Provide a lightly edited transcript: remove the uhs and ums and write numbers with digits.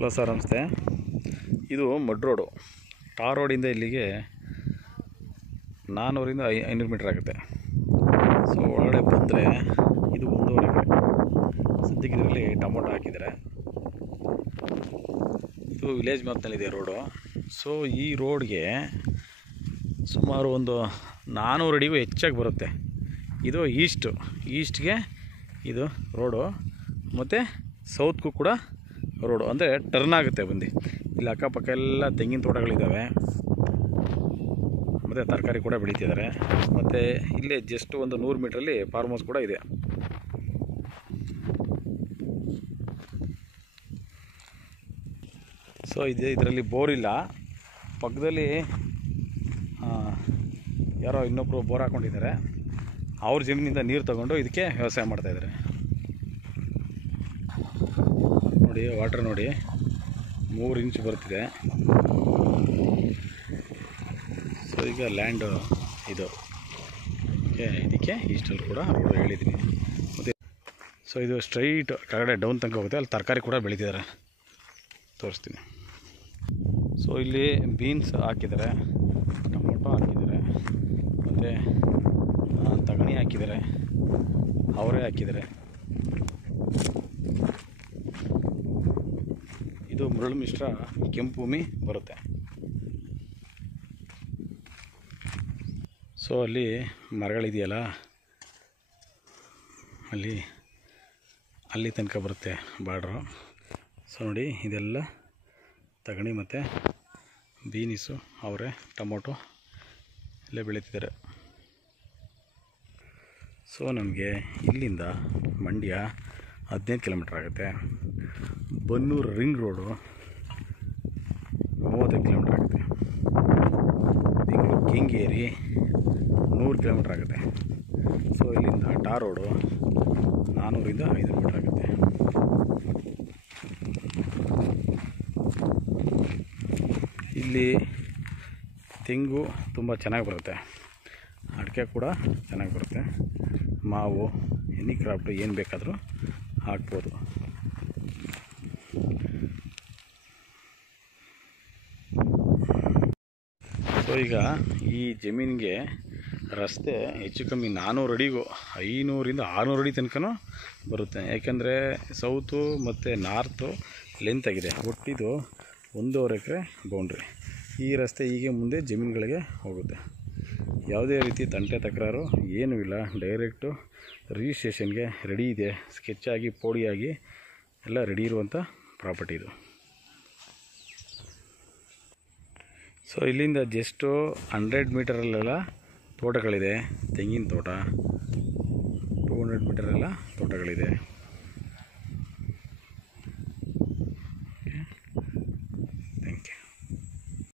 Hello sir, ನಮಸ್ತೆ. ಇದು mud road. ಟಾರ್ ರೋಡಿಂದ ಇಲ್ಲಿಗೆ 400ರಿಂದ 500 ಮೀಟ್ರ್ ಆಗುತ್ತೆ. ಸೊ ಒಳಗಡೆ ಬಂದರೆ ಇದು 1.5 ಎಕರೆ. ಸದ್ಯಕ್ಕೆ ಇದರಲ್ಲಿ ಟೊಮೊಟೊ ಹಾಕಿದ್ದಾರೆ. ಇದು ವಿಲೇಜ್ ಮ್ಯಾಪ್ನಲ್ಲಿದೆ ರೋಡು. ಸೊ ಈ ರೋಡ್ಗೆ ಸುಮಾರು ಒಂದು 400 ಅಡಿಗೂ ಹೆಚ್ಚಾಗಿ ಬರುತ್ತೆ. ಇದು ಈಸ್ಟ್ಗೆ ಇದು ರೋಡು, ಮತ್ತು ಸೌತ್ಗೂ ಕೂಡ ರೋಡು, ಅಂದರೆ ಟರ್ನ್ ಆಗುತ್ತೆ. ಬಂದು ಇಲ್ಲಿ ಅಕ್ಕಪಕ್ಕ ಎಲ್ಲ ತೆಂಗಿನ ತೋಟಗಳಿದ್ದಾವೆ, ಮತ್ತು ತರಕಾರಿ ಕೂಡ ಬೆಳೀತಿದ್ದಾರೆ. ಮತ್ತು ಇಲ್ಲೇ ಜಸ್ಟ್ ಒಂದು 100 ಮೀಟ್ರಲ್ಲಿ ಫಾರ್ಮ್ ಹೌಸ್ ಕೂಡ ಇದೆ. ಸೊ ಇದರಲ್ಲಿ ಬೋರ್ ಇಲ್ಲ. ಪಕ್ಕದಲ್ಲಿ ಯಾರೋ ಇನ್ನೊಬ್ಬರು ಬೋರ್ ಹಾಕ್ಕೊಂಡಿದ್ದಾರೆ. ಅವ್ರ ಜಮೀನಿಂದ ನೀರು ತಗೊಂಡು ಇದಕ್ಕೆ ವ್ಯವಸಾಯ ಮಾಡ್ತಾಯಿದ್ದಾರೆ. ನೋಡಿ, ವಾಟರ್ ನೋಡಿ 3 ಇಂಚ್ ಬರ್ತಿದೆ. ಸೊ ಈಗ ಲ್ಯಾಂಡು ಇದು ಇದಕ್ಕೆ ಈಸ್ಟಲ್ಲಿ ಕೂಡ ರೋಡ್ ಹೇಳಿದ್ದೀನಿ. ಮತ್ತು ಸೊ ಇದು ಸ್ಟ್ರೈಟ್ ಕೆಳಗಡೆ ಡೌನ್ ತನಕ ಹೋಗುತ್ತೆ. ಅಲ್ಲಿ ತರಕಾರಿ ಕೂಡ ಬೆಳೀತಿದ್ದಾರೆ, ತೋರಿಸ್ತೀನಿ. ಸೊ ಇಲ್ಲಿ ಬೀನ್ಸ್ ಹಾಕಿದ್ದಾರೆ, ಟೊಮೊಟೊ ಹಾಕಿದ್ದಾರೆ, ಮತ್ತು ತಗಣಿ ಹಾಕಿದ್ದಾರೆ, ಅವರೇ ಹಾಕಿದ್ದಾರೆ. ಇದು ಮರಳು ಮಿಶ್ರ ಕೆಂಪು ಭೂಮಿ ಬರುತ್ತೆ. ಸೊ ಅಲ್ಲಿ ಮರಗಳಿದೆಯಲ್ಲ, ಅಲ್ಲಿ ತನಕ ಬರುತ್ತೆ ಬಾರ್ಡ್ರು. ಸೊ ನೋಡಿ, ಇದೆಲ್ಲ ತಗಣಿ ಮತ್ತು ಬೀನಿಸು, ಅವರೇ, ಟೊಮೊಟೊ ಎಲ್ಲ ಬೆಳೀತಿದ್ದಾರೆ. ಸೊ ನಮಗೆ ಇಲ್ಲಿಂದ ಮಂಡ್ಯ 15 ಕಿಲೋಮೀಟ್ರ್ ಆಗುತ್ತೆ. ಬನ್ನೂರು ರಿಂಗ್ ರೋಡು 35 ಕಿಲೋಮೀಟ್ರ್ ಆಗುತ್ತೆ. ಬೆಂಗಳೂರು ಕೆಂಗೇರಿ 100 ಕಿಲೋಮೀಟ್ರ್ ಆಗುತ್ತೆ. ಸೊ ಇಲ್ಲಿಂದ ಟಾರ್ ರೋಡು 400ರಿಂದ 500 ಮೀಟ್ರ್ ಆಗುತ್ತೆ. ಇಲ್ಲಿ ತೆಂಗು ತುಂಬ ಚೆನ್ನಾಗಿ ಬರುತ್ತೆ, ಅಡಿಕೆ ಕೂಡ ಚೆನ್ನಾಗಿ ಬರುತ್ತೆ, ಮಾವು, ಎನಿ ಕ್ರಾಫ್ಟು ಏನು ಬೇಕಾದರೂ ಹಾಕ್ಬೋದು. ಸೊ ಈಗ ಈ ಜಮೀನಿಗೆ ರಸ್ತೆ ಹೆಚ್ಚು ಕಮ್ಮಿ 400 ಅಡಿಗೂ 500ರಿಂದ 600 ಅಡಿ ತನಕ ಬರುತ್ತೆ. ಯಾಕೆಂದರೆ ಸೌತು ಮತ್ತು ನಾರ್ತು ಲೆಂತ್ ಆಗಿದೆ. ಒಟ್ಟಿದು 1.5 ಎಕರೆ ಬೌಂಡ್ರಿ. ಈ ರಸ್ತೆ ಹೀಗೆ ಮುಂದೆ ಜಮೀನುಗಳಿಗೆ ಹೋಗುತ್ತೆ. ಯಾವುದೇ ರೀತಿ ತಂಟೆ ತಕರಾರು ಏನೂ ಇಲ್ಲ. ಡೈರೆಕ್ಟು ರಿಜಿಸ್ಟ್ರೇಷನ್ಗೆ ರೆಡಿ ಇದೆ. ಸ್ಕೆಚ್ಚಾಗಿ ಪೋಡಿಯಾಗಿ ಎಲ್ಲ ರೆಡಿ ಇರುವಂಥ ಪ್ರಾಪರ್ಟಿ ಇದು. ಸೊ ಇಲ್ಲಿಂದ ಜಸ್ಟು 100 ಮೀಟರಲ್ಲೆಲ್ಲ ತೋಟಗಳಿದೆ. ತೆಂಗಿನ ತೋಟ 200 ಮೀಟರೆಲ್ಲ ತೋಟಗಳಿದೆ.